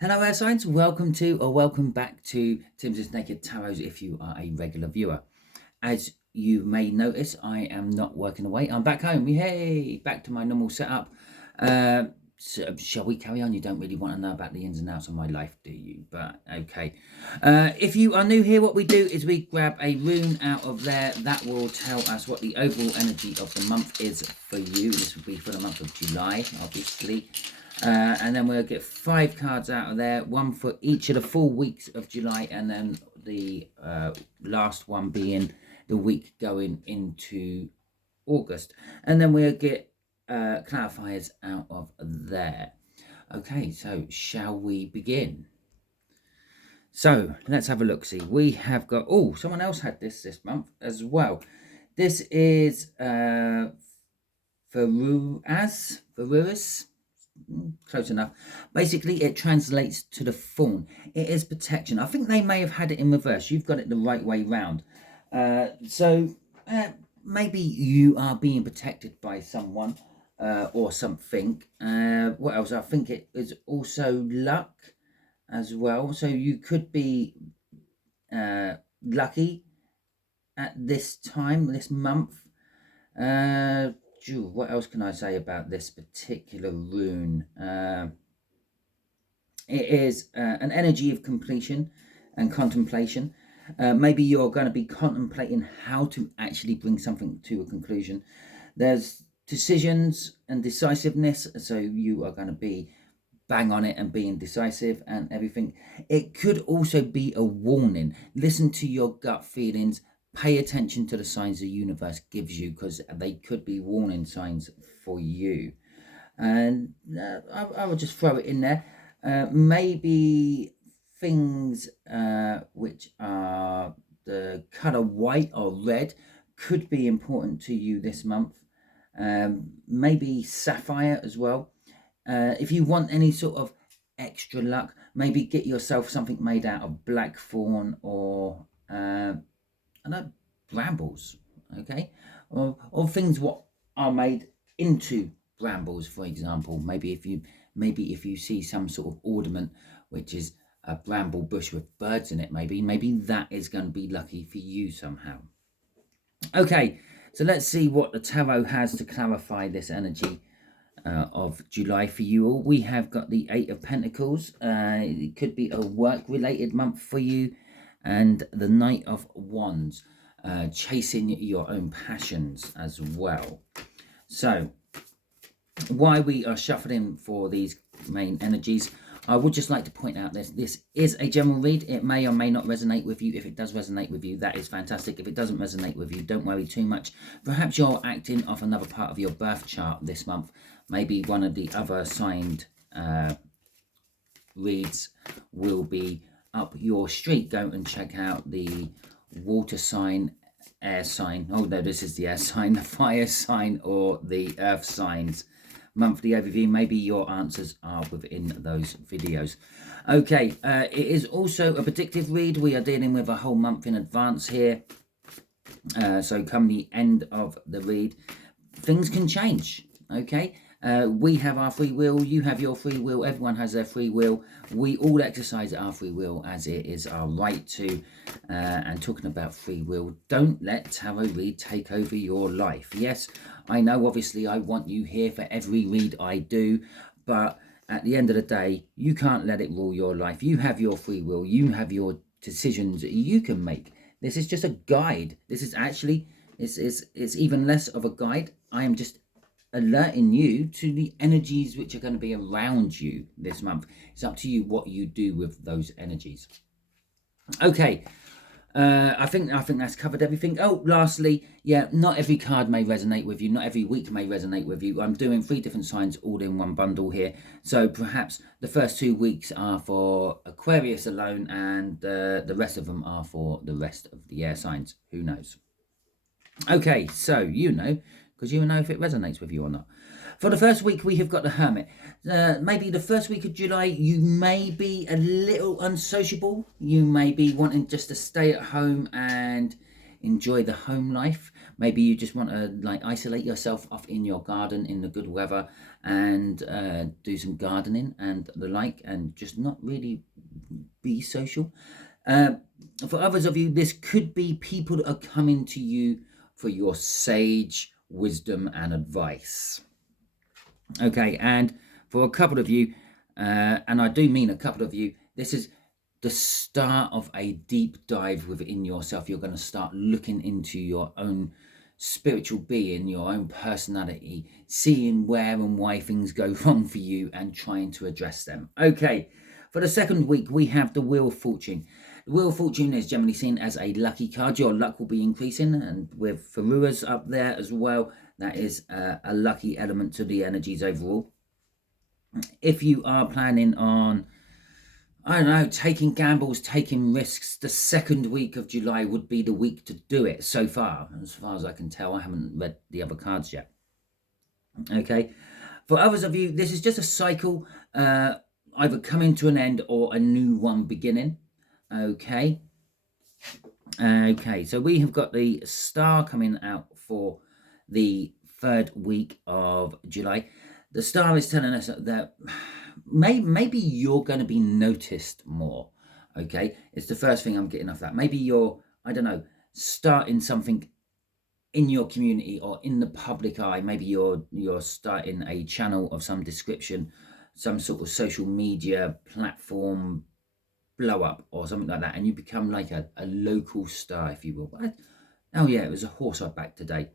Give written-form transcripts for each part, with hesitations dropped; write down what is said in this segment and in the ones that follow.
Hello, air signs. Welcome to or welcome back to Timsy Naked Tarot if you are a regular viewer. As you may notice, I am not working away. I'm back home. Yay! Back to my normal setup. So shall we carry on? You don't really want to know about the ins and outs of my life, do you? But okay. If you are new here, what we do is we grab a rune out of there that will tell us what the overall energy of the month is for you. This will be for the month of July, obviously. And then we'll get 5 cards out of there, one for each of the 4 weeks of July, and then the last one being the week going into August. And then we'll get clarifiers out of there. Okay, so shall we begin? So let's have a look. See, we have got, oh, someone else had this month as well. This is Veruas. Close enough. Basically, it translates to the fawn. It is protection. I think they may have had it in reverse. You've got it the right way round. So maybe you are being protected by someone or something. What else? I think it is also luck as well. So you could be lucky at this time, this month. What else can I say about this particular rune? It is an energy of completion and contemplation. Maybe you're going to be contemplating how to actually bring something to a conclusion. There's decisions and decisiveness, so you are going to be bang on it and being decisive and everything. It could also be a warning. Listen to your gut feelings. Pay attention to the signs the universe gives you, because they could be warning signs for you. And I would just throw it in there. Maybe things which are the colour white or red could be important to you this month. Maybe sapphire as well. If you want any sort of extra luck, maybe get yourself something made out of blackthorn or I know, brambles, okay, or things what are made into brambles, for example. Maybe if you see some sort of ornament which is a bramble bush with birds in it, maybe that is going to be lucky for you somehow. Okay, so let's see what the tarot has to clarify this energy of July for you all. We have got the 8 of Pentacles. It could be a work-related month for you. And the Knight of Wands, chasing your own passions as well. So, while we are shuffling for these main energies, I would just like to point out this is a general read. It may or may not resonate with you. If it does resonate with you, that is fantastic. If it doesn't resonate with you, don't worry too much. Perhaps you're acting off another part of your birth chart this month. Maybe one of the other signed reads will be up your street. Go and check out the water sign, air sign. Oh no, this is the air sign, the fire sign, or the earth signs monthly overview. Maybe your answers are within those videos. Okay, it is also a predictive read. We are dealing with a whole month in advance here. So come the end of the read, things can change. Okay, we have our free will, you have your free will, everyone has their free will. We all exercise our free will as it is our right to. And talking about free will, don't let tarot read take over your life. Yes, I know obviously I want you here for every read I do, but at the end of the day, you can't let it rule your life. You have your free will, you have your decisions you can make. This is just a guide. This is actually, it's even less of a guide. I am just alerting you to the energies which are going to be around you this month. It's up to you what you do with those energies. Okay, I think that's covered everything. Oh, lastly, yeah, not every card may resonate with you. Not every week may resonate with you. I'm doing 3 different signs all in one bundle here. So perhaps the first 2 weeks are for Aquarius alone, and the rest of them are for the rest of the air signs. Who knows? Okay, so you know, because you know if it resonates with you or not. For the first week, we have got the Hermit. Maybe the first week of July, you may be a little unsociable. You may be wanting just to stay at home and enjoy the home life. Maybe you just want to like isolate yourself off in your garden in the good weather and do some gardening and the like, and just not really be social. For others of you, this could be people that are coming to you for your sage wisdom and advice. Okay, and for a couple of you, and I do mean a couple of you, this is the start of a deep dive within yourself. You're going to start looking into your own spiritual being, your own personality, seeing where and why things go wrong for you and trying to address them. Okay, for the second week, we have the Wheel of Fortune. The Wheel of Fortune is generally seen as a lucky card. Your luck will be increasing, and with Faruas up there as well, that is a lucky element to the energies overall. If you are planning on, I don't know, taking gambles, taking risks, the second week of July would be the week to do it so far. As far as I can tell, I haven't read the other cards yet. Okay. For others of you, this is just a cycle, either coming to an end or a new one beginning. Okay. Okay, so we have got the star coming out for the third week of July. The star is telling us that maybe you're going to be noticed more. Okay, it's the first thing I'm getting off that. Maybe you're, I don't know, starting something in your community or in the public eye. Maybe you're starting a channel of some description, some sort of social media platform blow up or something like that, and you become like a local star, if you will. Oh yeah, it was a horse I backed today.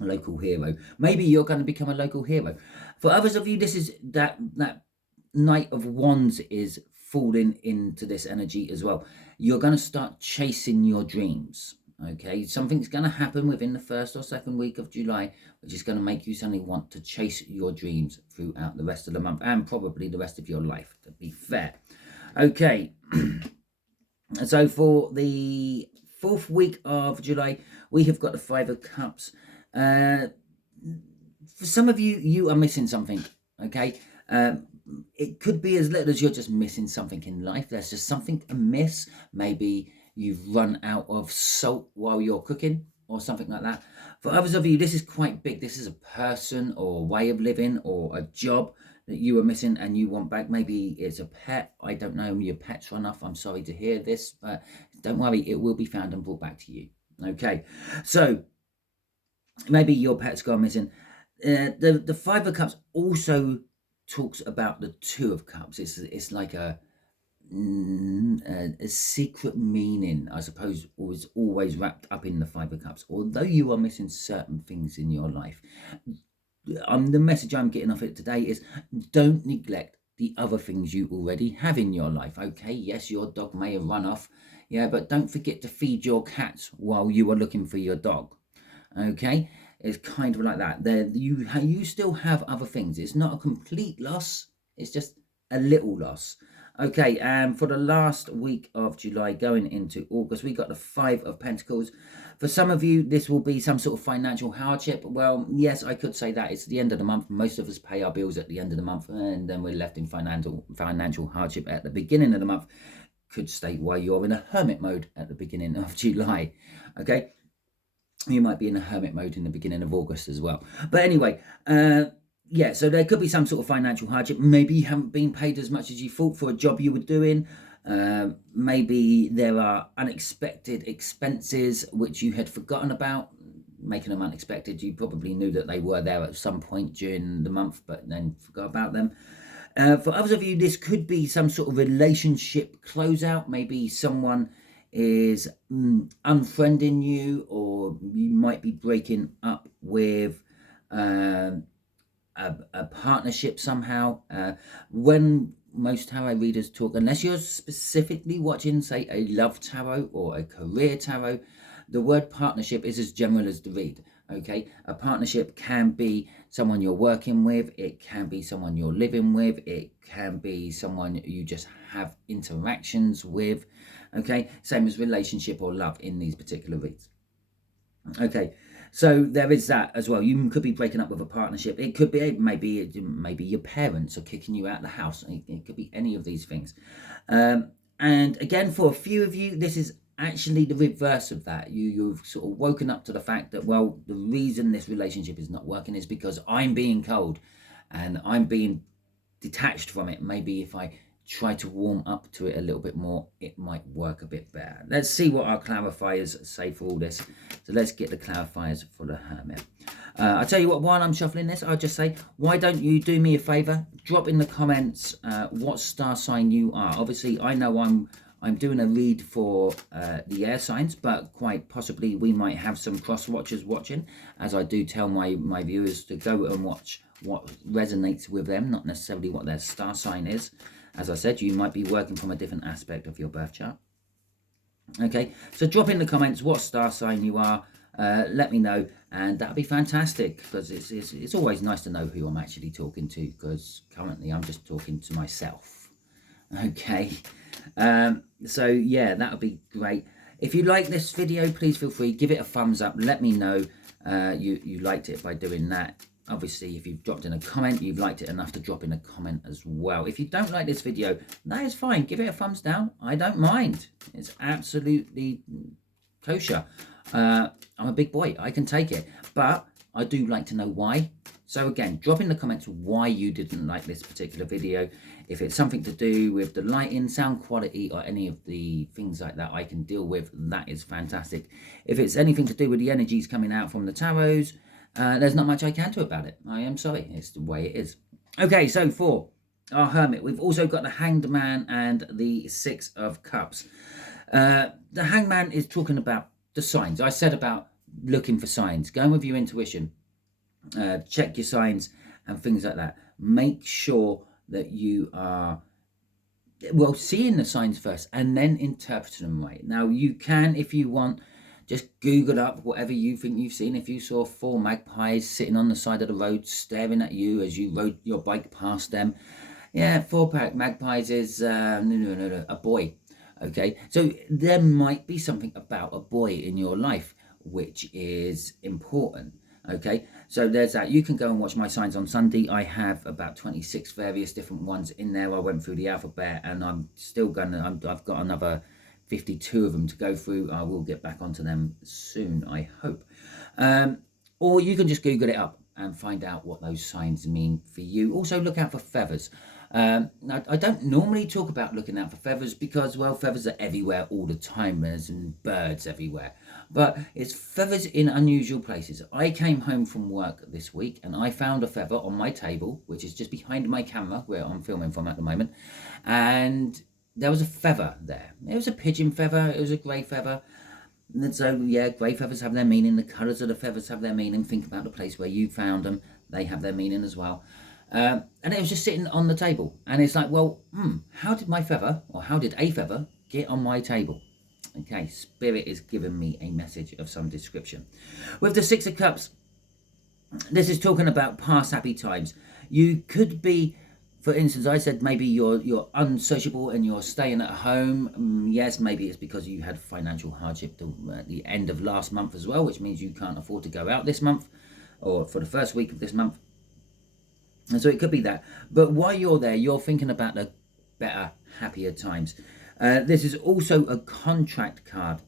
A local hero. Maybe you're going to become a local hero. For others of you, this is that Knight of Wands is falling into this energy as well. You're going to start chasing your dreams. Okay, something's going to happen within the first or second week of July, which is going to make you suddenly want to chase your dreams throughout the rest of the month and probably the rest of your life, to be fair. Okay, so for the fourth week of July, we have got the Five of Cups. For some of you, you are missing something, okay? It could be as little as you're just missing something in life. There's just something amiss. Maybe you've run out of salt while you're cooking or something like that. For others of you, this is quite big. This is a person or a way of living or a job that you are missing and you want back. Maybe it's a pet. I don't know, your pet's run off. I'm sorry to hear this, but don't worry, it will be found and brought back to you. Okay, so maybe your pet's gone missing. The Five of Cups also talks about the Two of Cups. It's like a secret meaning, I suppose, was always wrapped up in the Five of Cups. Although you are missing certain things in your life, the message I'm getting off it today is don't neglect the other things you already have in your life. Okay, yes, your dog may have run off, yeah, but don't forget to feed your cats while you are looking for your dog. Okay, it's kind of like that. There, you still have other things. It's not a complete loss. It's just a little loss. Okay, and for the last week of July going into August, we got the Five of Pentacles. For some of you, this will be some sort of financial hardship. Well, yes, I could say that. It's the end of the month. Most of us pay our bills at the end of the month, and then we're left in financial hardship at the beginning of the month. Could state why you're in a hermit mode at the beginning of July. Okay, you might be in a hermit mode in the beginning of August as well. But anyway, yeah, so there could be some sort of financial hardship. Maybe you haven't been paid as much as you thought for a job you were doing. Maybe there are unexpected expenses which you had forgotten about, making them unexpected. You probably knew that they were there at some point during the month, but then forgot about them. For others of you, this could be some sort of relationship closeout. Maybe someone is unfriending you, or you might be breaking up with a partnership somehow. When most tarot readers talk, unless you're specifically watching, say, a love tarot or a career tarot, the word partnership is as general as the read. Okay, a partnership can be someone you're working with, it can be someone you're living with, it can be someone you just have interactions with. Okay, same as relationship or love in these particular reads. Okay, so there is that as well. You could be breaking up with a partnership. It could be maybe your parents are kicking you out of the house. It could be any of these things. And again, for a few of you, this is actually the reverse of that. You've sort of woken up to the fact that, well, the reason this relationship is not working is because I'm being cold. and I'm being detached from it. Maybe if I try to warm up to it a little bit more, it might work a bit better. Let's see what our clarifiers say for all this. So let's get the clarifiers for the Hermit. I'll tell you what, while I'm shuffling this, I'll just say, why don't you do me a favour? Drop in the comments what star sign you are. Obviously, I know I'm doing a read for the air signs, but quite possibly we might have some cross watchers watching, as I do tell my viewers to go and watch what resonates with them, not necessarily what their star sign is. As I said, you might be working from a different aspect of your birth chart. Okay, so drop in the comments what star sign you are. Let me know, and that'd be fantastic, because it's always nice to know who I'm actually talking to, because currently I'm just talking to myself. Okay, so yeah, that would be great. If you like this video, please feel free, give it a thumbs up. Let me know you liked it by doing that. Obviously, if you've dropped in a comment, you've liked it enough to drop in a comment as well. If you don't like this video, that is fine. Give it a thumbs down. I don't mind. It's absolutely kosher. I'm a big boy. I can take it. But I do like to know why. So again, drop in the comments why you didn't like this particular video. If it's something to do with the lighting, sound quality, or any of the things like that I can deal with, that is fantastic. If it's anything to do with the energies coming out from the tarots, there's not much I can do about it. I am sorry. It's the way it is. Okay, so for our Hermit, we've also got the Hanged Man and the Six of Cups. The Hanged Man is talking about the signs. I said about looking for signs. Going with your intuition. Check your signs and things like that. Make sure that you are, well, seeing the signs first and then interpreting them right. Now, you can, if you want, just Google up whatever you think you've seen. If you saw 4 magpies sitting on the side of the road staring at you as you rode your bike past them, yeah, 4 magpies is a boy. Okay, so there might be something about a boy in your life which is important. Okay, so there's that. You can go and watch my signs on Sunday. I have about 26 various different ones in there. I went through the alphabet, and I'm still gonna, I've got another 52 of them to go through. I will get back onto them soon, I hope. Or you can just Google it up and find out what those signs mean for you. Also, look out for feathers. Now, I don't normally talk about looking out for feathers because, well, feathers are everywhere all the time. There's birds everywhere. But it's feathers in unusual places. I came home from work this week and I found a feather on my table, which is just behind my camera where I'm filming from at the moment. And there was a feather there. It was a pigeon feather. It was a grey feather. And so, yeah, grey feathers have their meaning. The colours of the feathers have their meaning. Think about the place where you found them. They have their meaning as well. And it was just sitting on the table. And it's like, well, how did my feather, or how did a feather, get on my table? Okay, Spirit is giving me a message of some description. With the Six of Cups, this is talking about past happy times. You could be, for instance, I said maybe you're unsociable and you're staying at home. Yes, maybe it's because you had financial hardship at the end of last month as well, which means you can't afford to go out this month or for the first week of this month. And so it could be that. But while you're there, you're thinking about the better, happier times. This is also a contract card.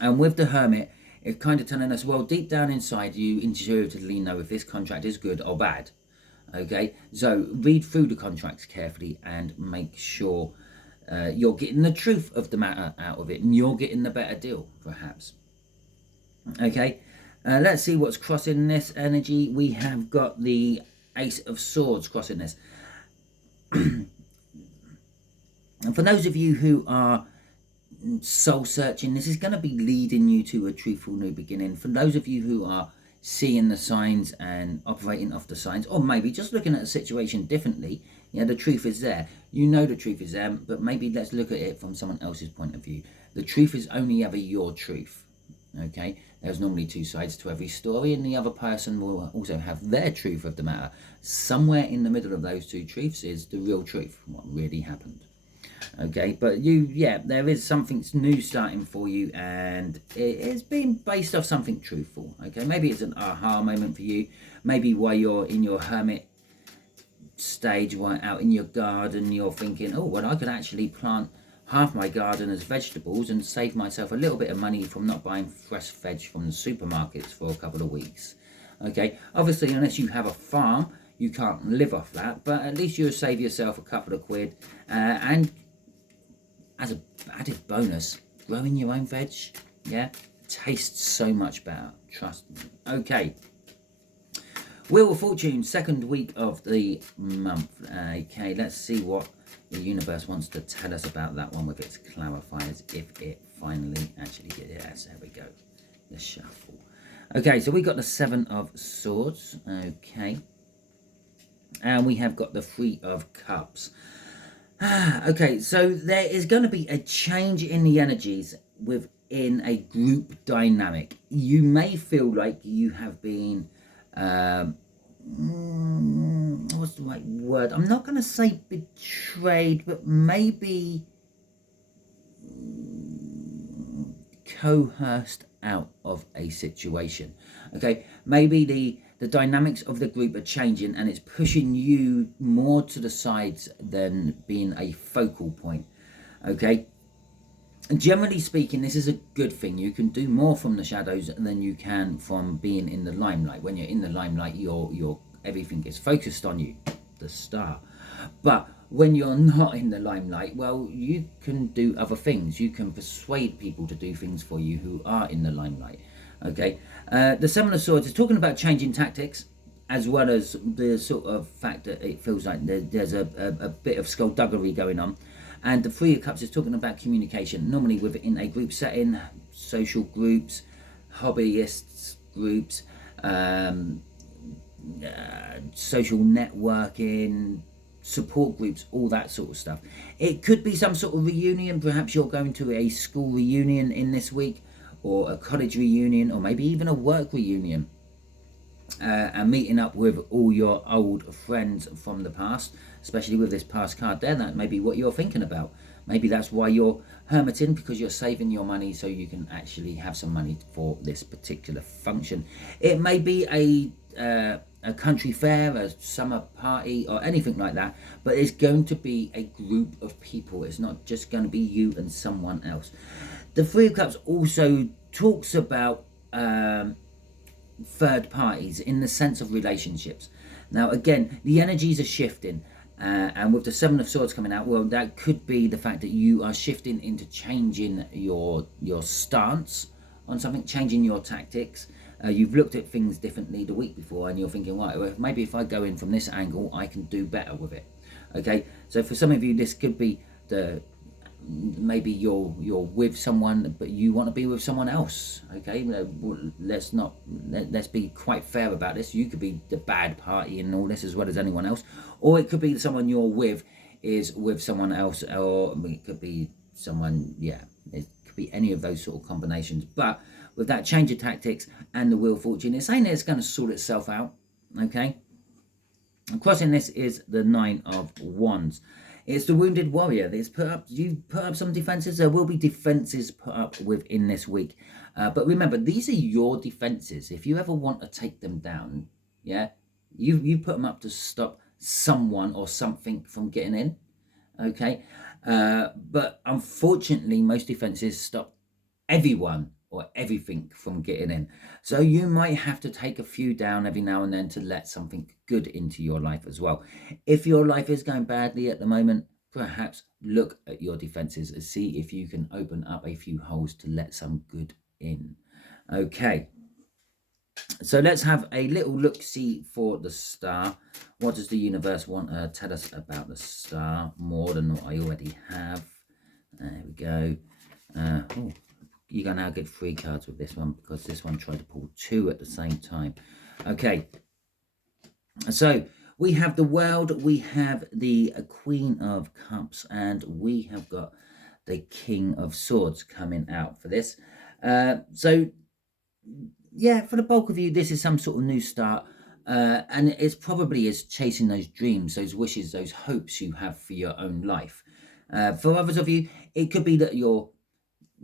And with the Hermit, it's kind of telling us, well, deep down inside, you intuitively know if this contract is good or bad. Okay, so read through the contracts carefully and make sure you're getting the truth of the matter out of it and you're getting the better deal, perhaps. Okay, let's see what's crossing this energy. We have got the Ace of Swords crossing this. And for those of you who are soul searching, this is going to be leading you to a truthful new beginning. For those of you who are seeing the signs and operating off the signs, or maybe just looking at a situation differently, yeah, the truth is there. You know the truth is there, but maybe let's look at it from someone else's point of view. The truth is only ever your truth. Okay, there's normally 2 sides to every story, and the other person will also have their truth of the matter. Somewhere in the middle of those 2 truths is the real truth, what really happened. Okay, but there is something new starting for you, and it is being based off something truthful. Okay, maybe it's an aha moment for you. Maybe while you're in your hermit stage, while out in your garden, you're thinking, oh, well, I could actually plant half my garden as vegetables and save myself a little bit of money from not buying fresh veg from the supermarkets for a couple of weeks. Okay, obviously, unless you have a farm, you can't live off that, but at least you'll save yourself a couple of quid. And as an added bonus, growing your own veg, yeah, tastes so much better, trust me. Okay, Wheel of Fortune, second week of the month. Okay, let's see what the universe wants to tell us about that one with its clarifiers, if it finally actually did. Yes, there we go. The shuffle. Okay, so we got the Seven of Swords. Okay, and we have got the Three of Cups. Okay, so there is going to be a change in the energies within a group dynamic. You may feel like you have been what's the right word? I'm not going to say betrayed, but maybe coerced out of a situation. Okay, maybe the dynamics of the group are changing and it's pushing you more to the sides than being a focal point. Okay, and generally speaking, this is a good thing. You can do more from the shadows than you can from being in the limelight. When you're in the limelight, your everything is focused on you, the star. But when you're not in the limelight, well, you can do other things. You can persuade people to do things for you who are in the limelight. Okay, the Seven of Swords is talking about changing tactics, as well as the sort of fact that it feels like there's a bit of skullduggery going on. And the Three of Cups is talking about communication, normally within a group setting, social groups, hobbyists groups, social networking, support groups, all that sort of stuff. It could be some sort of reunion. Perhaps you're going to a school reunion in this week, or a college reunion, or maybe even a work reunion, and meeting up with all your old friends from the past, especially with this past card there. That may be what you're thinking about. Maybe that's why you're hermiting, because you're saving your money so you can actually have some money for this particular function. It may be a country fair, a summer party, or anything like that, but it's going to be a group of people. It's not just going to be you and someone else. The Three of Cups also talks about third parties in the sense of relationships. Now again, the energies are shifting, and with the Seven of Swords coming out, well, that could be the fact that you are shifting into changing your stance on something, changing your tactics. You've looked at things differently the week before and you're thinking, right, well, maybe if I go in from this angle I can do better with it. Okay, so for some of you this could be maybe you're with someone but you want to be with someone else. Okay, let's be quite fair about this. You could be the bad party in all this as well as anyone else, or it could be someone you're with is with someone else, or it could be someone, yeah, it could be any of those sort of combinations. But with that change of tactics and the Wheel of Fortune, it's saying that it's going to sort itself out. Okay, and crossing this is the Nine of Wands. It's the Wounded Warrior. You put up some defenses. There will be defenses put up within this week. But remember, these are your defenses. If you ever want to take them down, yeah, you put them up to stop someone or something from getting in. Okay, but unfortunately, most defenses stop everyone or everything from getting in. So you might have to take a few down every now and then to let something good into your life as well. If your life is going badly at the moment, perhaps look at your defenses and see if you can open up a few holes to let some good in. Okay, so let's have a little look-see for the star. What does the universe want to tell us about the star more than what I already have? There we go. You're going to now get 3 cards with this one, because this one tried to pull 2 at the same time. Okay, so we have the World, we have the Queen of Cups, and we have got the King of Swords coming out for this. So, yeah, for the bulk of you, this is some sort of new start. And it's probably is chasing those dreams, those wishes, those hopes you have for your own life. For others of you, it could be that your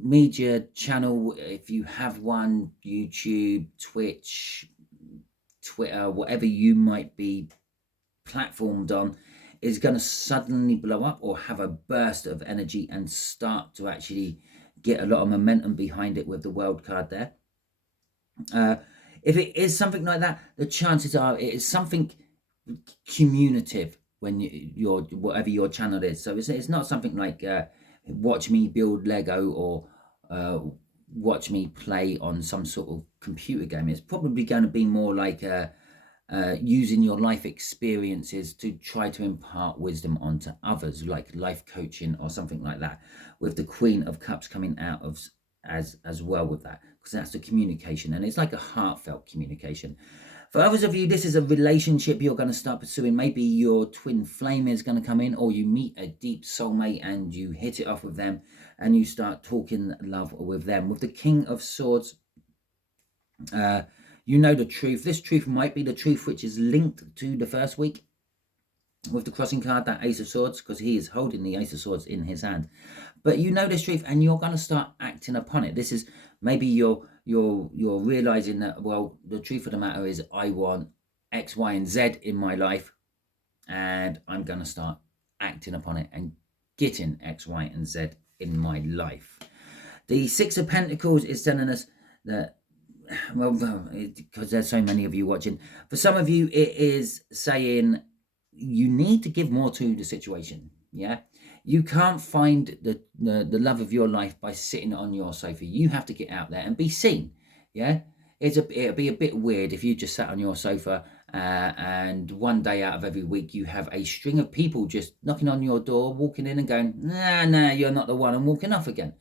media channel, if you have one, YouTube, Twitch, Twitter, whatever you might be platformed on, is going to suddenly blow up or have a burst of energy and start to actually get a lot of momentum behind it with the World card there. If it is something like that, the chances are it is something communicative when you're whatever your channel is. So it's not something like watch me build Lego or watch me play on some sort of computer game. It's probably going to be more like using your life experiences to try to impart wisdom onto others, like life coaching or something like that, with the Queen of Cups coming out of as well with that, because that's the communication, and it's like a heartfelt communication. For others of you, this is a relationship you're going to start pursuing. Maybe your twin flame is going to come in, or you meet a deep soulmate and you hit it off with them and you start talking love with them. With the King of Swords, you know the truth. This truth might be the truth which is linked to the first week with the crossing card, that Ace of Swords, because he is holding the Ace of Swords in his hand. But you know this truth and you're going to start acting upon it. This is maybe you're realizing that, well, the truth of the matter is I want X, Y, and Z in my life, and I'm going to start acting upon it and getting X, Y, and Z in my life. The Six of Pentacles is telling us that, well, because there's so many of you watching, for some of you it is saying you need to give more to the situation. Yeah, you can't find the love of your life by sitting on your sofa. You have to get out there and be seen. Yeah, it'll be a bit weird if you just sat on your sofa and one day out of every week you have a string of people just knocking on your door, walking in and going, nah, you're not the one, and walking off again.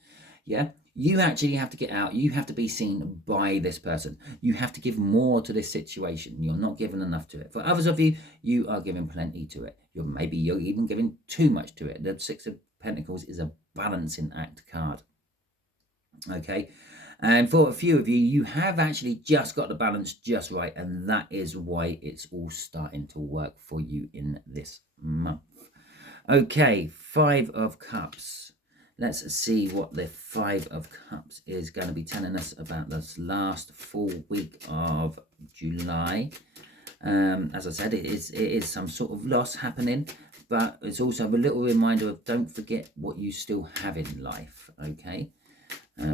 Yeah, you actually have to get out. You have to be seen by this person. You have to give more to this situation. You're not giving enough to it. For others of you, you are giving plenty to it. Maybe you're even giving too much to it. The Six of Pentacles is a balancing act card. Okay, and for a few of you, you have actually just got the balance just right, and that is why it's all starting to work for you in this month. Okay, Five of Cups. Let's see what the Five of Cups is going to be telling us about this last full week of July. As I said, it is some sort of loss happening, but it's also a little reminder of don't forget what you still have in life. Okay,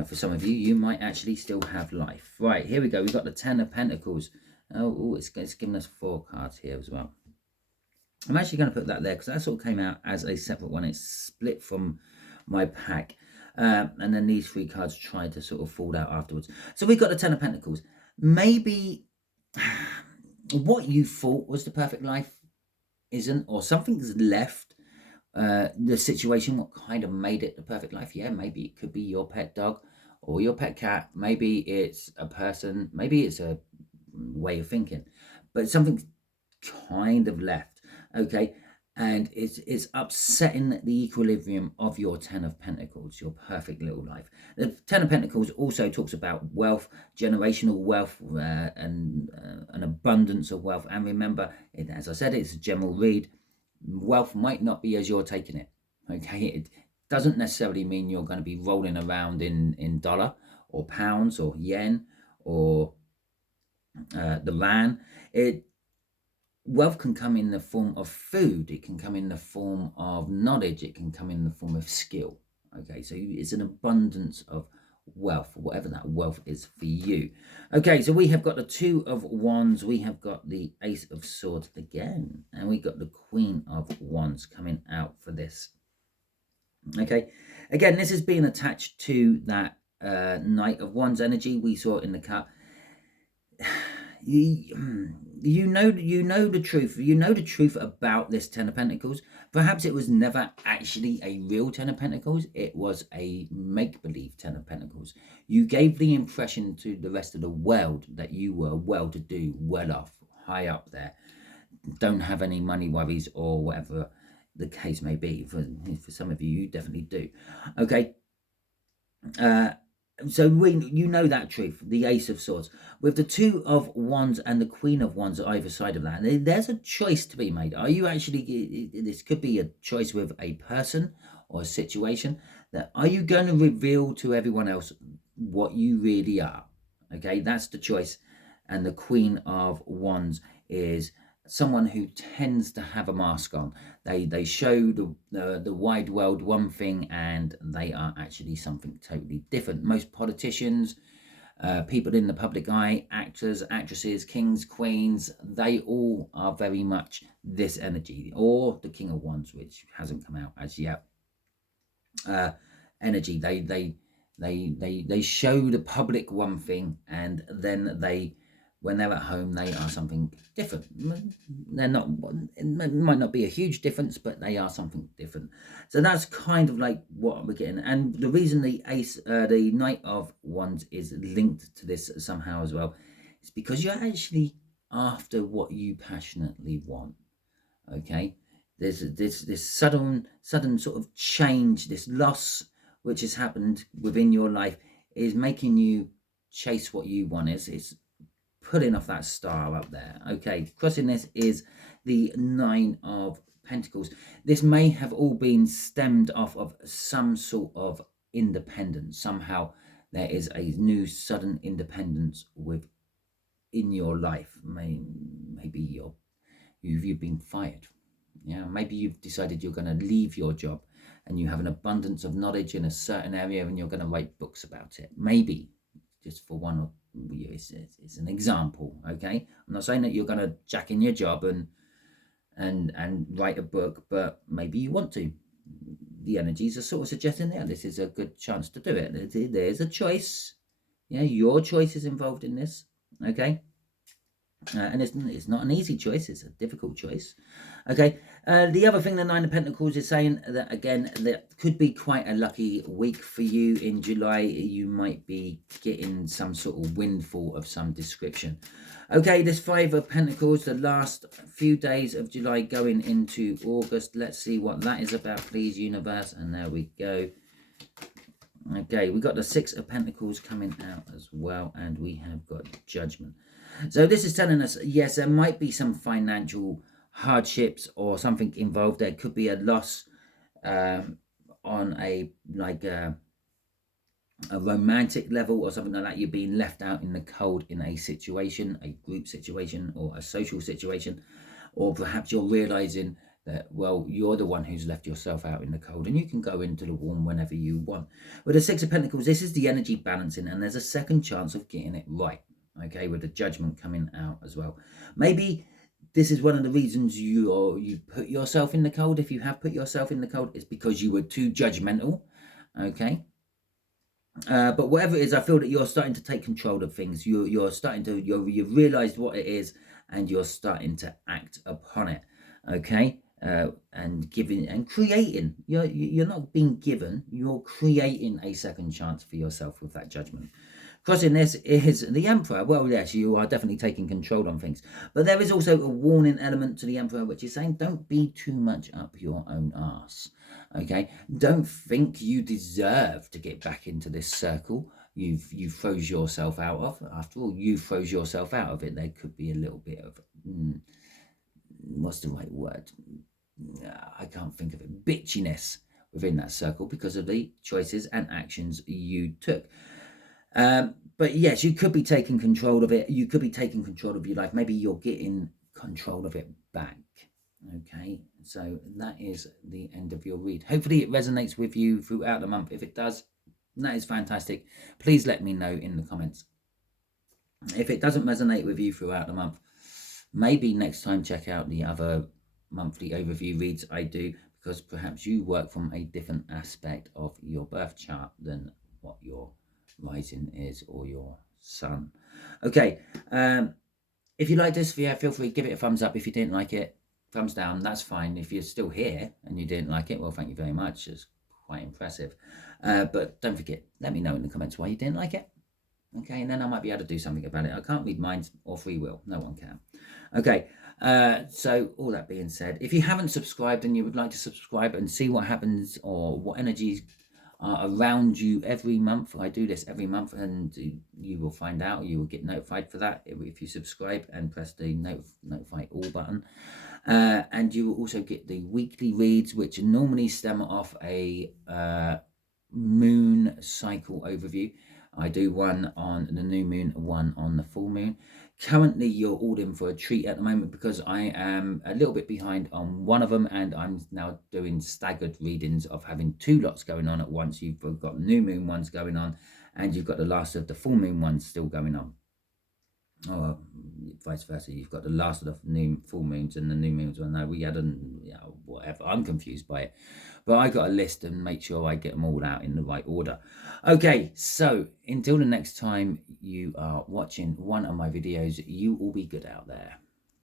for some of you, you might actually still have life. Right, here we go. We've got the Ten of Pentacles. Oh, it's giving us 4 cards here as well. I'm actually going to put that there because that sort of came out as a separate one. It's split from my pack, and then these 3 cards tried to sort of fall out afterwards. So we've got the Ten of Pentacles. Maybe what you thought was the perfect life isn't, or something's left the situation what kind of made it the perfect life. Yeah, maybe it could be your pet dog or your pet cat. Maybe it's a person. Maybe it's a way of thinking, but something's kind of left. Okay, and it's upsetting the equilibrium of your Ten of Pentacles, your perfect little life. The Ten of Pentacles also talks about wealth, generational wealth, and an abundance of wealth. And remember, as I said, it's a general read. Wealth might not be as you're taking it. Okay, it doesn't necessarily mean you're going to be rolling around in dollar or pounds or yen or the rand. Wealth can come in the form of food. It can come in the form of knowledge. It can come in the form of skill. Okay, so it's an abundance of wealth, whatever that wealth is for you. Okay, so we have got the Two of Wands. We have got the Ace of Swords again. And we got the Queen of Wands coming out for this. Okay, again, this is being attached to that Knight of Wands energy we saw in the cup. You know the truth. You know the truth about this Ten of Pentacles. Perhaps it was never actually a real Ten of Pentacles. It was a make-believe Ten of Pentacles. You gave the impression to the rest of the world that you were well-to-do, well-off, high up there, don't have any money worries or whatever the case may be. For some of you, you definitely do. Okay. So you know that truth, the Ace of Swords. With the Two of Wands and the Queen of Wands either side of that, there's a choice to be made. Are you actually, this could be a choice with a person or a situation, that are you going to reveal to everyone else what you really are? Okay, that's the choice. And the Queen of Wands is someone who tends to have a mask on. They show the wide world one thing, and they are actually something totally different. Most politicians, people in the public eye, actors, actresses, kings, queens, they all are very much this energy, or the King of Wands, which hasn't come out as yet. Energy. They show the public one thing, and then when they're at home, they are something different. They're not. It might not be a huge difference, but they are something different. So that's kind of like what we're getting. And the reason the Knight of Wands is linked to this somehow as well, is because you're actually after what you passionately want. Okay, there's this sudden sort of change, this loss which has happened within your life is making you chase what you want. It's pulling off that star up there. Okay, crossing this is the Nine of Pentacles. This may have all been stemmed off of some sort of independence. Somehow there is a new sudden independence in your life. Maybe you've been fired. Yeah, maybe you've decided you're going to leave your job and you have an abundance of knowledge in a certain area and you're going to write books about it. Maybe, just for one, it's an example. Okay, I'm not saying that you're going to jack in your job and write a book, but maybe you want to. The energies are sort of suggesting there this is a good chance to do it. There's a choice. Yeah, your choice is involved in this. Okay. And it's not an easy choice, it's a difficult choice. Okay, the other thing the Nine of Pentacles is saying, that again, that could be quite a lucky week for you in July. You might be getting some sort of windfall of some description. Okay, this Five of Pentacles, the last few days of July going into August. Let's see what that is about, please, universe. And there we go. Okay, we got the Six of Pentacles coming out as well, and we have got Judgment. So this is telling us, yes, there might be some financial hardships or something involved. There could be a loss on a romantic level or something like that. You're being left out in the cold in a situation, a group situation or a social situation, or perhaps you're realizing that, well, you're the one who's left yourself out in the cold and you can go into the warm whenever you want. With the Six of Pentacles, this is the energy balancing, and there's a second chance of getting it right. Okay, with the Judgment coming out as well. Maybe this is one of the reasons you put yourself in the cold. If you have put yourself in the cold, it's because you were too judgmental. Okay, but whatever it is, I feel that you're starting to take control of things. You're starting to you've realized what it is, and you're starting to act upon it. Okay, and giving and creating. You're not being given. You're creating a second chance for yourself with that Judgment. Crossing this is the Emperor. Well, yes, you are definitely taking control on things. But there is also a warning element to the Emperor, which is saying don't be too much up your own arse. Okay? Don't think you deserve to get back into this circle you froze yourself out of. After all, you froze yourself out of it. There could be a little bit of, what's the right word? I can't think of it. Bitchiness within that circle because of the choices and actions you took. But yes, you could be taking control of it. You could be taking control of your life. Maybe you're getting control of it back. Okay, so that is the end of your read. Hopefully it resonates with you throughout the month. If it does, that is fantastic. Please let me know in the comments. If it doesn't resonate with you throughout the month, maybe next time check out the other monthly overview reads I do, because perhaps you work from a different aspect of your birth chart than what your rising is or your sun. Okay, if you like this, yeah, feel free, give it a thumbs up. If you didn't like it, thumbs down. That's fine. If you're still here and you didn't like it, well, thank you very much. It's quite impressive. But don't forget, let me know in the comments why you didn't like it. Okay, and then I might be able to do something about it. I can't read minds or free will. No one can. Okay, so all that being said, if you haven't subscribed and you would like to subscribe and see what happens or what energies are around you every month, I do this every month, and you will find out. You will get notified for that if you subscribe and press the notify all button. And you will also get the weekly reads, which normally stem off a moon cycle overview. I do one on the new moon, one on the full moon. Currently, you're all in for a treat at the moment because I am a little bit behind on one of them, and I'm now doing staggered readings of having two lots going on at once. You've got new moon ones going on and you've got the last of the full moon ones still going on. Or vice versa, you've got the last of the new full moons and the new moons. Well, no, we had whatever. I'm confused by it, but I got a list and make sure I get them all out in the right order. Okay, so until the next time you are watching one of my videos, you will be good out there.